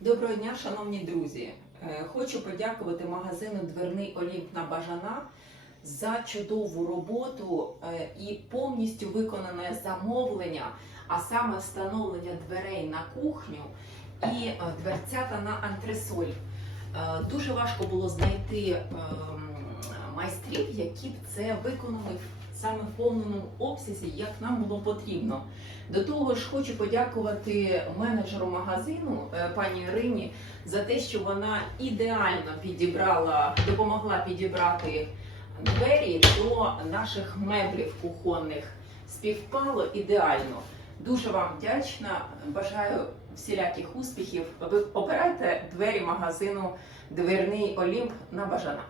Доброго дня, шановні друзі. Е, Хочу подякувати магазину Дверний Олімп на Бажана за чудову роботу е, і повністю виконане замовлення, а саме встановлення дверей на кухню і е, дверцята на антресоль. Дуже важко було знайти ем, майстрів, які б це виконали саме в повному обсязі, як нам було потрібно. До того ж, хочу подякувати менеджеру магазину е, пані Ірині за те, що вона ідеально підібрала, допомогла підібрати двері до наших меблів кухонних. Співпало ідеально. Дуже вам вдячна. Бажаю всіляких успіхів. Ви обирайте двері магазину Дверний Олімп на Бажана.